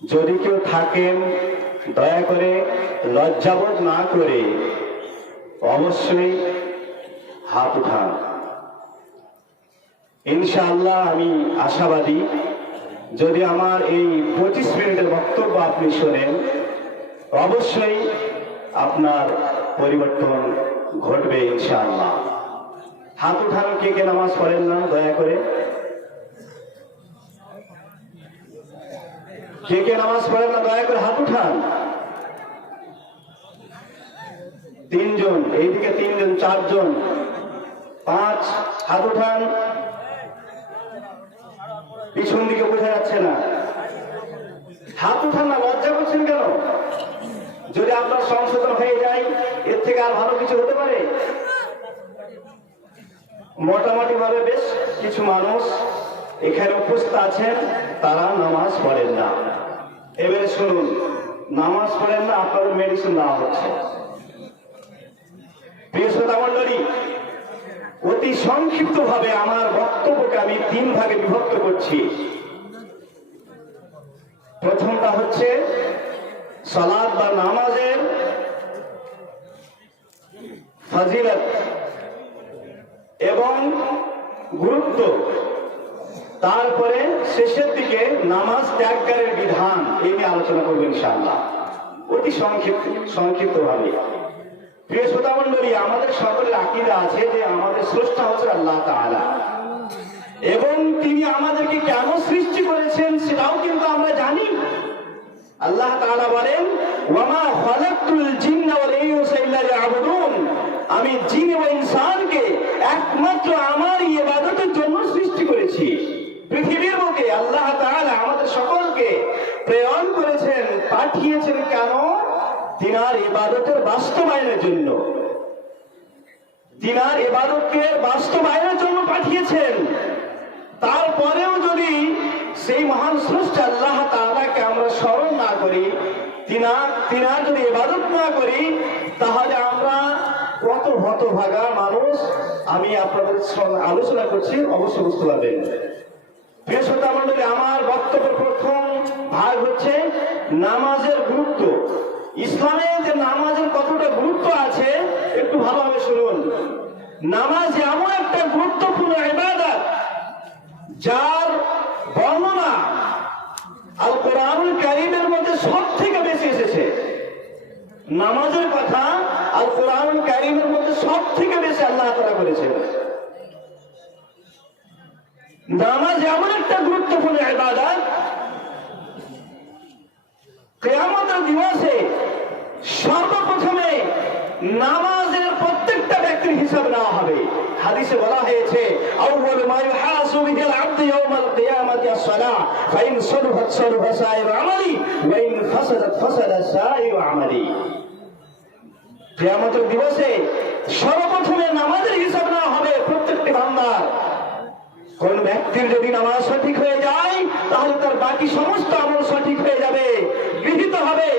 যদি কেউ থাকেন দয়া করে লজ্জাবোধ না করে অবশ্যই হাত উঠান। ইনশাআল্লাহ আমি আশাবাদী, যদি আমার এই 25 মিনিটের বক্তব্য আপনি শোনেন, অবশ্যই আপনার পরিবর্তন ঘটবে ইনশাআল্লাহ। হাত উঠান কে কে নামাজ পড়েন না, দয়া করে। কে কে নামাজ পড়েন না, দয়া করে হাত উঠান। 3 জন, এইদিকে 3 জন, 4 জন, 5, হাত উঠান। পিছন দিকে বোঝা যাচ্ছে না, হাত উঠান না, লজ্জা করছেন কেন? যদি আপনার সংশোধন হয়ে যায়, এর থেকে আর ভালো কিছু হতে পারে? মোটামুটি ভাবে বেশ কিছু মানুষ এখানে উপস্থিত আছেন, তারা নামাজ পড়েন না। এবারে শুনুন, নামাজ পড়েন না, আপনাদের মেডিসিন দেওয়া হচ্ছে। প্রিয় শ্রোতা মণ্ডলী, অতি সংক্ষিপ্ত ভাবে আমার বক্তব্যকে আমি 3 ভাগে বিভক্ত করছি। প্রথমটা হচ্ছে সালাত বা নামাজের ফজিলত এবং গুরুত্ব, তারপরে শেষের দিকে নামাজ ত্যাগের বিধান, এই নিয়ে আলোচনা করবো ইনশাআল্লাহ অতি সংক্ষিপ্ত ভাবে। প্রিয় শ্রোতা মণ্ডলী, আমাদের সকলের আকীদা আছে যে আমাদের স্রষ্টা হচ্ছে আল্লাহ তাআলা, এবং তিনি আমাদেরকে কেন সৃষ্টি করেছেন সেটাও কিন্তু আমরা জানি। আল্লাহ তাআলা বলেন, ওয়ামা খালাকতুল জিন্না ওয়াল ইনসা ইল্লা লিয়াবুদুন, আমি জিন এবং ইনসানকে একমাত্র আমার ইবাদতের জন্য সৃষ্টি করেছি। পৃথিবীর বুকে আল্লাহ তাআলা আমাদের সকলকে প্রেরণ করেছেন, পাঠিয়েছেন কেন? তিনার ইবাদতের বাস্তবায়নের জন্য, তিনার ইবাদতকে বাস্তবায়নের জন্য পাঠিয়েছেন। তারপরেও যদি সেই মহান স্রষ্টা আল্লাহ তাআলাকে আমরা স্মরণ না করি, তিনার যদি ইবাদত না করি, তাহলে আমরা কত হতভাগা মানুষ আমি আপনাদের আলোচনা করছি, অবশ্যই বুঝতে পারবেন। প্রিয় শ্রোতা মণ্ডলী, আমার বক্তব্যের প্রথম ভাগ হচ্ছে নামাজের গুরুত্ব। ইসলামে যে নামাজের কতটা গুরুত্ব আছে একটু ভালোভাবে শুনুন। নামাজ এমন একটা গুরুত্বপূর্ণ ইবাদত যার বর্ণনা আল কোরআনুল কারীমের মধ্যে সব থেকে বেশি এসেছে। নামাজের কথা আল কোরআনুল কারীমের মধ্যে সব থেকে বেশি আল্লাহ তাআলা করেছেন। নামাজ এমন একটা গুরুত্বপূর্ণ ইবাদত, কিয়ামতের দিবসে সর্বপ্রথমে নামাজের প্রত্যেকটা ব্যক্তির হিসাব নেওয়া হবে। হাদিসে বলা হয়েছে, আউয়ালু মা ইউহাসু বিহিল আবদু ইয়াউমাল কিয়ামাতি আস-সালাহ, ফাইন সালুহাত সালুহা সাইরু আমালি ওয়া ইন ফাসাদাত ফাসাদা সাইরু আমালি। কিয়ামতের দিবসে সর্বপ্রথমে নামাজের হিসাব নেওয়া হবে প্রত্যেকটি বান্দার। কোন ব্যক্তির যদি নামাজ সঠিক হয়ে যায়, তাহলে তার বাকি সমস্ত আমল সঠিক হয়ে যাবে, গৃহীত হবে।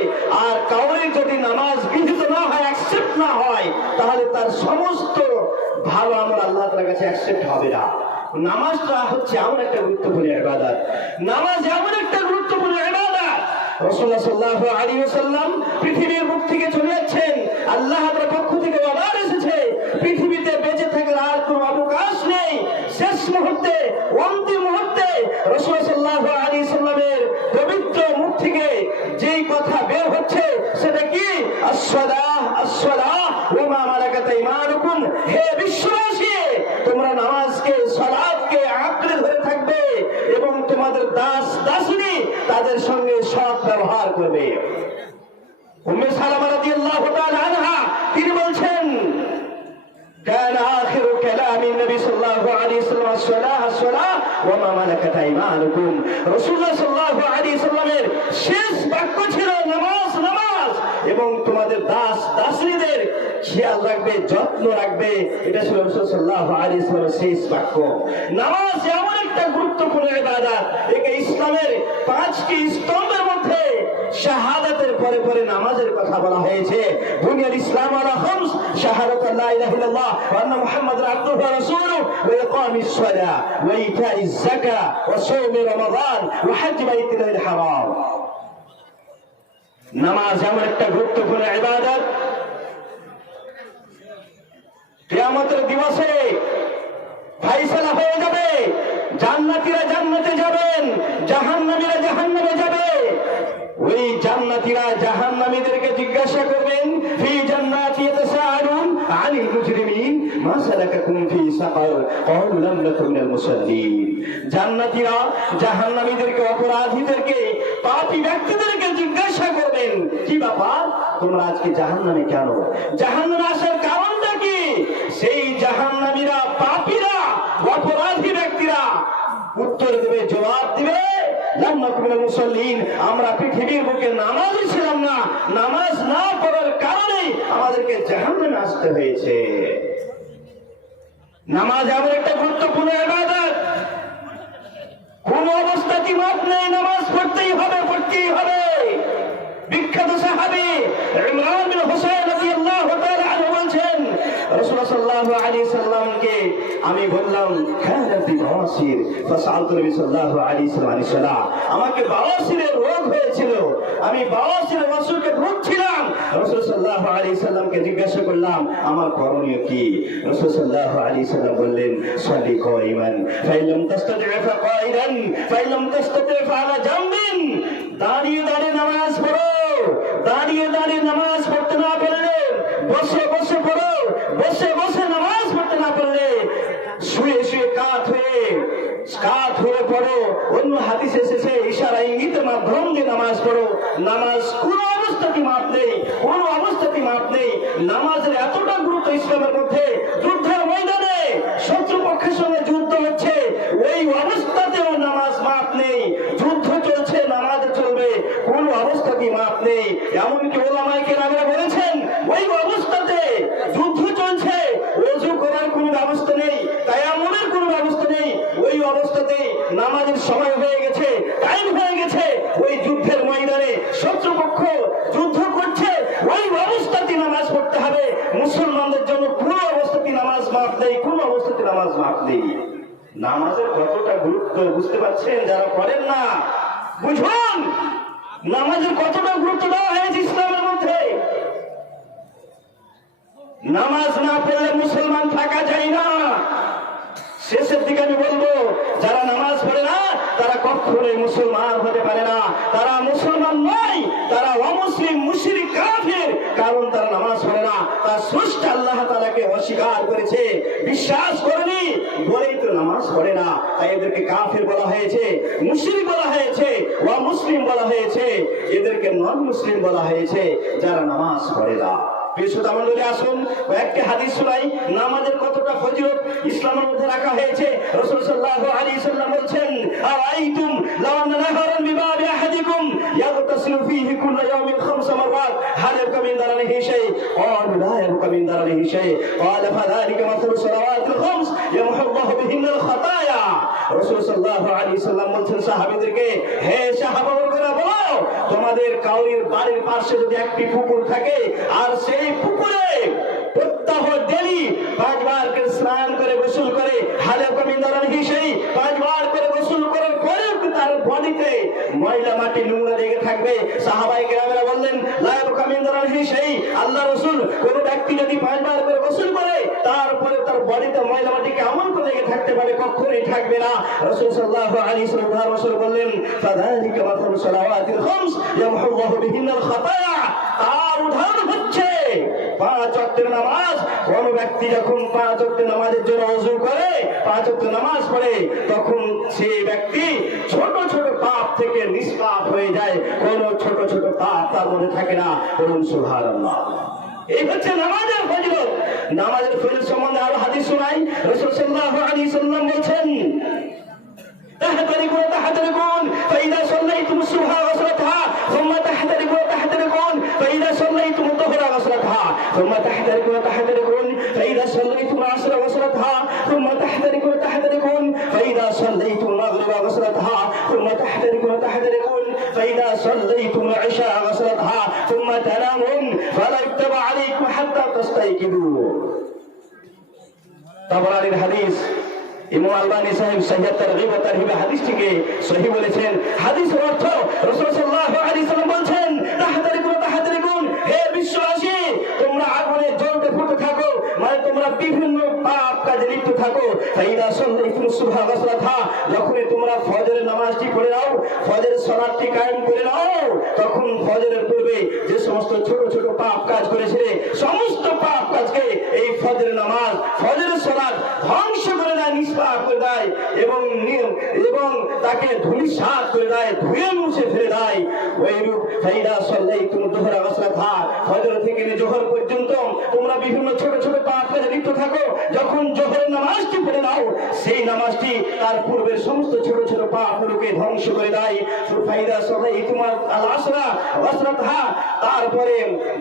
আর কাউরে যদি নামাজ গৃহীত না হয়, অ্যাকসেপ্ট না হয়, তাহলে তার সমস্ত ভালো আমল আল্লাহ তাআলার কাছে অ্যাকসেপ্ট হবে না। নামাজটা হচ্ছে এমন একটা গুরুত্বপূর্ণ ইবাদত। নামাজ এমন একটা গুরুত্বপূর্ণ ইবাদত, রাসূলুল্লাহ সাল্লাল্লাহু আলাইহি ওয়াসাল্লাম পৃথিবীর মুখ থেকে চলে যাচ্ছেন, আল্লাহ তাআলার পক্ষ থেকে অর্ডার এসেছে, পৃথিবীতে বেঁচে থাকার আর কোনো অবকাশ নেই। শেষ মুহূর্তে, অন্তিম মুহূর্তে রাসূলুল্লাহ সাল্লাল্লাহু আলাইহি ওয়াসাল্লামের পবিত্র মুখ থেকে যেই কথা বের হচ্ছে সেটা কি? আস-সালাহ আস-সালাহ ওয়া মা মালাকাত আইমানুকুম, হে বিশ্ববাসী, তোমরা নামাজকে, সালাতকে আঁকড়ে ধরে থাকবে এবং তোমাদের দাস দাসী তাদের সঙ্গে সৎ ব্যবহার করবে। উম্মে সালামা রাদিয়াল্লাহু তাআলা আনহা তিনি বলছেন, كان آخر كلام النبي صلى الله عليه وسلم الصلاة الصلاة وما ملكت أيمانكم। রাসূলুল্লাহ সাল্লাল্লাহু আলাইহি ওয়াসাল্লামের শেষ বাক্য ছিল নামাজ নামাজ, এবং তোমাদের দাস দাসীদের খেয়াল রাখবে, যত্ন রাখবে। এটা ছিল রাসূল সাল্লাল্লাহু আলাইহি ওয়াসাল্লামের শেষ বাক্য। নামাজ এমন একটা গুরুত্বপূর্ণ ইবাদত, একে ইসলামের 5টি স্তম্ভের মধ্যে শাহাদাতের পরে পরে নামাজের কথা বলা হয়েছে। বুনিয়াল ইসলাম আলা খামস, শাহাদাতু লা ইলাহা ইল্লাল্লাহ ওয়া আন্না মুহাম্মাদার আবদুহু ওয়া রাসূলুহু ওয়া ইকামিস সালাহ ওয়া ইতাইজ যাকাত ওয়া সাওমি রমাদান ওয়া হজ্জ বাইতুল্লাহিল হারাম। নামাজ এমন একটা গুরুত্বপূর্ণ ইবাদত, কিয়ামতের দিবসে ফায়সালা হয়ে যাবে। জান্নাতীরা জান্নাতে যাবেন, জাহান্নামীরা জাহান্নামে যাবে। ওই জান্নাতীরা জাহান্নামীদেরকে জিজ্ঞাসা করবেন, ফি জান্নাতি ইয়াতাসাআলুন আনিল মুজরিমিন মা সালাকাকুম ফি সাকার ক্বালু লাম নাকু মিনাল মুসাল্লিন। জান্নাতীরা জাহান্নামীদেরকে, অপরাধীদেরকে, পাপী ব্যক্তিদেরকে জিজ্ঞাসা করবেন, কি ব্যাপার তোমরা আজকে জাহান্নামে কেন? জাহান্নামে আসার কারণটা কি? সেই জাহান্নামীরা, পাপীরা, অপরাধী ব্যক্তিরা উত্তর দেবে, জবাব দিবে, লাম নাকু মিনাল মুসাল্লিন, আমরা পৃথিবীর বুকে নামাজই ছিলাম না, নামাজ না পড়ার কারণে আমাদেরকে জাহান্নামে আসতে হয়েছে। নামাজ এমন একটা গুরুত্বপূর্ণ ইবাদত, কোন অবস্থাতেই মাপ নেই, নামাজ পড়তেই হবে, পড়তেই হবে। বিখ্যাত সাহাবী ইমরান বিন হুসাইন রাদিয়াল্লাহু তাআলা আনহু বলছেন, রাসূলুল্লাহ সাল্লাল্লাহু আলাইহি সাল্লামকে আমি বললাম, কানাতি বাওয়াসির ফাসালতু নবী সাল্লাল্লাহু আলাইহি সাল্লাম, আমাকে বাওয়াসিরের রোগ হয়েছিল, আমি বাওয়াসিরের অসুখে ভুগছিলাম। রাসূল সাল্লাল্লাহু আলাইহি সাল্লামকে জিজ্ঞাসা করলাম, আমার করণীয় কি? রাসূল সাল্লাল্লাহু আলাইহি সাল্লাম বললেন, সাল্লি কাইমান ফাইলাম তাস্তাতি' ফাকাইদান ফাইলাম তাস্তাতি' ফাআলা জামবিন, দাঁড়িয়ে দাঁড়িয়ে নামাজ পড়ো। দাঁড়িয়ে দাঁড়িয়ে নামাজ পড়তে না পারলে বসে বসে পড়ো, বসে বসে নামাজ পড়তে না পারলে শুয়ে শুয়ে কাত হয়ে পড়ো। অন্য হাদিস এসেছে ইশারা ইঙ্গিতের মাধ্যম দিয়ে নামাজ পড়ো। নামাজ কোন অবস্থাতেই মাপ নেই, কোন অবস্থাতেই মাপ নেই। নামাজের এতটা গুরুত্ব ইসলামের মধ্যে, যুদ্ধের ময়দানে শত্রুপক্ষের সঙ্গে যুদ্ধ হচ্ছে, ওই অবস্থাতেও নামাজ মাপ নেই। যুদ্ধ চলছে, নামাজ চলবে, কোন অবস্থাতেই মাপ নেই। এমনকি ওলামায়ে কেরামরা বলেছেন, ওই অবস্থাতে যুদ্ধ চলছে, ওযু করার কোন ব্যবস্থা নেই, তায়াম্মুমের কোন ব্যবস্থা নেই। ওই অবস্থাতে নামাজের সময় হয়ে গেছে, টাইম হয়ে গেছে, ওই যুদ্ধের ময়দানে শত্রুপক্ষ যুদ্ধ করছে, ওই অবস্থাতে নামাজ পড়তে হবে। মুসলমানদের জন্য কোন অবস্থাতে নামাজ মাপ নেই, কোন অবস্থাতে নামাজ মাপ নেই। নামাজের কতটা গুরুত্ব বুঝতে পারছেন? যারা পড়েন না, বুঝুন নামাজের কতটা গুরুত্ব দেওয়া হয়েছে ইসলামের মধ্যে। নামাজ না পড়লে মুসলমান থাকা যায় না। শেষের দিকে আমি বলবো, যারা নামাজ পড়ে না তারা কখনোই মুসলমান হতে পারে না। তারা মুসলমান নয়, তারা অমুসলিম, মুশরিক, কাফির। কারণ তারা নামাজ পড়ে না, তার স্রষ্টা আল্লাহ তাআলাকে অস্বীকার করেছে, বিশ্বাস করেনি বলেই তো নামাজ পড়ে না। তাই এদেরকে কাফির বলা হয়েছে, মুশরিক বলা হয়েছে, অমুসলিম বলা হয়েছে, এদেরকে নন মুসলিম বলা হয়েছে যারা নামাজ পড়ে না। আসুন কয়েকটি হাদিস শুনাই, নামাজের কতটা ফজিলত ইসলামের মধ্যে রাখা হয়েছে। রাসূল সাল্লাল্লাহু আলাইহি সাল্লাম বলেছেন, আরাইতুম লাও আন্না নাহারান বিবাবি আহাদিকুম ইয়াগতাসিলু ফীহি কুল্লা ইয়াওমিন 5 মাররাত হাল ইয়াবকা মিন দারানিহি শাই? ক্বালু লা ইয়াবকা মিন দারানিহি শাই। ক্বালা ফাযালিকা মাসালু সালাওয়াতিল 5 ইয়ামহু আল্লাহু বিহিন্নাল খাতায়া। রাসূল সাল্লাল্লাহু আলাইহি সাল্লাম বলেছেন সাহাবীদেরকে, হে সাহাবাবর্গরা, বলো তোমাদের কাউরির বাড়ির পাশে যদি একটি পুকুর থাকে, আর সেই পুকুরে প্রত্যহ ডেলি 5 বার করে স্নান করে গোসল করে, হালে কমিন্দারান হিসেবে 5 বার করে গোসল করার পরে তার বডিতে ময়লা মাটি নোংরা লেগে থাকবে। সাহাবায়ে কেরামরা বললেন, লা কমিন্দারান হিসেবে, আল্লাহ রাসূল, কোন ব্যক্তি যদি 5 বার করে গোসল করে তারপরে তার বডিতে ময়লা মাটি কেমন করে লেগে থাকতে পারে? কখনোই থাকবে না। রাসূল সাল্লাল্লাহু আলাইহি ওয়াসাল্লাম বললেন, ফাযালিকা মাসালু সালাওয়াতিল 5 ইয়ামহু আল্লাহু বিহিন্নাল খাতায়া। তার উদাহরণ হচ্ছে 5 ওয়াক্তের নামাজ। কোন ব্যক্তি যখন 5 ওয়াক্তের নামাজের জন্য ওযু করে, 5 ওয়াক্তের নামাজ পড়ে, তখন সেই ব্যক্তি ছোট ছোট পাপ থেকে নিষ্পাপ হয়ে যায়। কোন ছোট ছোট পাপ তার মধ্যে থাকে না। বলুন সুবহানাল্লাহ। এই হচ্ছে নামাজের ফজিলত। নামাজের ফজিলত সম্বন্ধে আরো হাদিস শোনাই। রাসূল সাল্লাল্লাহু আলাইহি সাল্লাম বলেছেন, تحترقون فإذا صليتم الصبح غسلتها ثم تحترقون فإذا صليتم الظهر غسلتها ثم تحترقون فإذا صليتم العصر غسلتها ثم تحترقون فإذا صليتم المغرب غسلتها ثم تحترقون فإذا صليتم العشاء غسلتها ثم تنامون فلا يكتب عليكم حتى تستيقظوا। তাবরানীর হাদিস। ইমাম আলবানী সাহেব সহিহ তারগীব ওয়া তারহিব হাদিসটিকে সহিহ বলেছেন। হাদিসের অর্থ রাসূল সাল্লাল্লাহু আলাইহি সাল্লাম বলেছেন, তাহতারিকু ফজরের সালাতটি কায়েম করে নাও, তখন ফজরের পূর্বে যে সমস্ত ছোট ছোট পাপ কাজ করেছিলে সমস্ত পাপ কাজকে এই ফজরের নামাজ ফজরের সালাত ধ্বংস করে দেয়, নিষ্পাপ করে দেয় এবং তাকে ধূলিসাৎ করে দেয়, ধুয়ে মুছে ফেলে দেয়। ওইরূপ ফাইদা সাল্লাইতুম যুহরা ওয়াসলাতহা, ফজর থেকে নিয়ে জোহর পর্যন্ত তোমরা বিভিন্ন ছোট ছোট পাপ কাজে লিপ্ত থাকো। যখন জোহরের নামাজটি পড়ে নাও, সেই নামাজটি তার পূর্বের সমস্ত ছোট ছোট পাপগুলোকে ধ্বংস করে দেয়। ফাইদা সাল্লাইতুম আল-আসরা ওয়াসলাতহা, তারপরে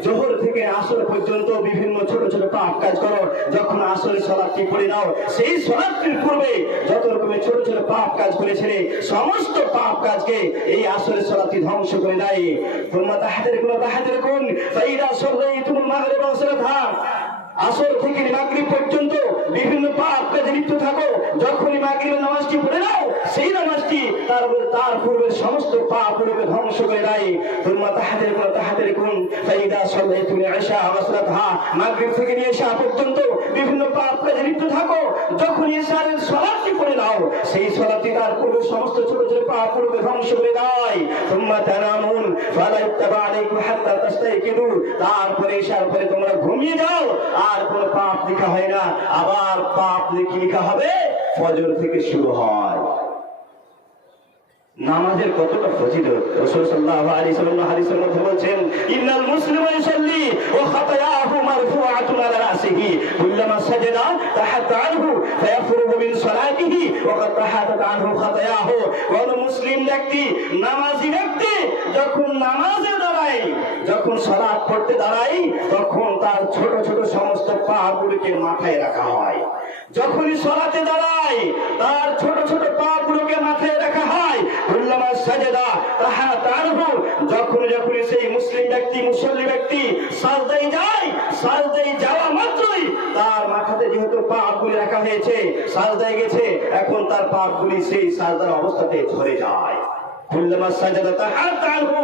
জোহর থেকে আসর পর্যন্ত বিভিন্ন ছোট ছোট পাপ কাজ করো। যখন আসরের সালাতটি পড়ে নাও, সেই সালাতটির পূর্বে যত রকমের ছোট ছোট পাপ কাজ করেছিলে সমস্ত পাপ কাজকে এই আসরের সালাতটি ধ্বংস করে দেয়। তোমরা তাহাজ্জুদ ফাইদা সাল্লাইতুমুল মাগরিব ওয়াসলাতহা, আসর থেকে মাগরিব পর্যন্ত বিভিন্ন পাপ কাজে লিপ্ত থাকো। যখনই মাগরিবের নামাজটি পড়ে নাও, সেই নামাজটি তার পূর্বের সমস্ত পাপগুলোকে ধ্বংস করে দেয়। তোমরা তাহাজ্জুদ ফাইদা সাল্লাইতুল ইশা ওয়াসলাতহা, মাগরিব থেকে নিয়ে ইশা পর্যন্ত বিভিন্ন পাপ কাজে লিপ্ত থাকো। যখন ইশার সালাতটি পড়ে নাও, সেই সালাতটি তার পূর্বের সমস্ত ছোট ছোট পাপগুলোকে ধ্বংস করে দেয়। তোমরা তানামুন ফালা ইত্তাবা আলাইকুম হাত্তা তাস্তাইকিনু, তারপরে ইশার পরে তোমরা ঘুমিয়ে যাও, আর কোন পাপ লেখা হয় না। আবার পাপ লেখা হবে ফজর থেকে শুরু হয়। নামাজের কতটা ফজিলত রাসূল সাল্লাল্লাহু আলাইহি ওয়াসাল্লাম হাদিসের মধ্যে বলেন, ইন্নাল মুসলিমা ইউসাল্লি ওয়া খাতায়াহু মারফুআতুন আলা রাসিহি কুল্লামা সাজাদা তাহাত আনহু ফায়াফরুগু মিন সালাতিহি ওয়া ক্বাদ তাহাতাত আনহু খাতায়াহু। কোন মুসলিম ব্যক্তি, নামাজি ব্যক্তি যখন নামাজে দাঁড়ায়, যখন সালাত পড়তে দাঁড়ায়, তখন তার ছোট ছোট সমস্ত পাপগুলোকে মাথায় রাখা হয়। যখনই সালাতে দাঁড়ায়, তার ছোট ছোট পাপগুলোকে মাথায় রাখা হয়। কুল্লামা সাজাদা তাহাত আনহু, যখনই সেই মুসলিম ব্যক্তি, মুসল্লি ব্যক্তি সাজদায় যায়, সাজদায় যাওয়া মাত্রই তার মাথাতে যেহেতু পাপগুলি রাখা হয়েছে, সাজদায় গেছে, এখন তার পাপগুলি সেই সাজদার অবস্থাতে ঝরে যায়। কুল্লামা সাজাদা তাহাত আনহু,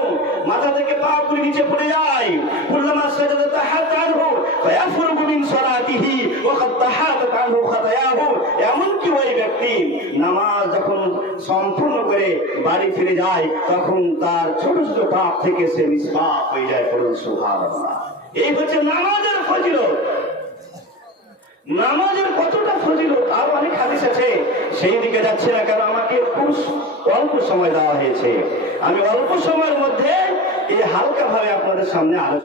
মাথা থেকে পাপগুলি নিচে পড়ে যায়। কুল্লামা সাজাদা তাহাত আনহু ফায়াফরুগু মিন সালাতিহি ওয়া ক্বাদ তাহাতাত আনহু খাতায়াহু। এমনকি ওই ব্যক্তি নামাজ যখন সম্পূর্ণ করে বাড়ি ফিরে যায়, তখন তার ছোট ছোট পাপ থেকে সে নিষ্পাপ হয়ে যায়। বলুন সুবহানাল্লাহ। এই হচ্ছে নামাজের ফজিলত। নামাজের কতটা ফজিলত আর অনেক হাদিস আছে, সেই দিকে যাচ্ছে না, কারণ আমাকে খুব অল্প সময় দেওয়া হয়েছে। আমি অল্প সময়ের মধ্যে এই হালকা ভাবে আপনাদের সামনে আলোচনা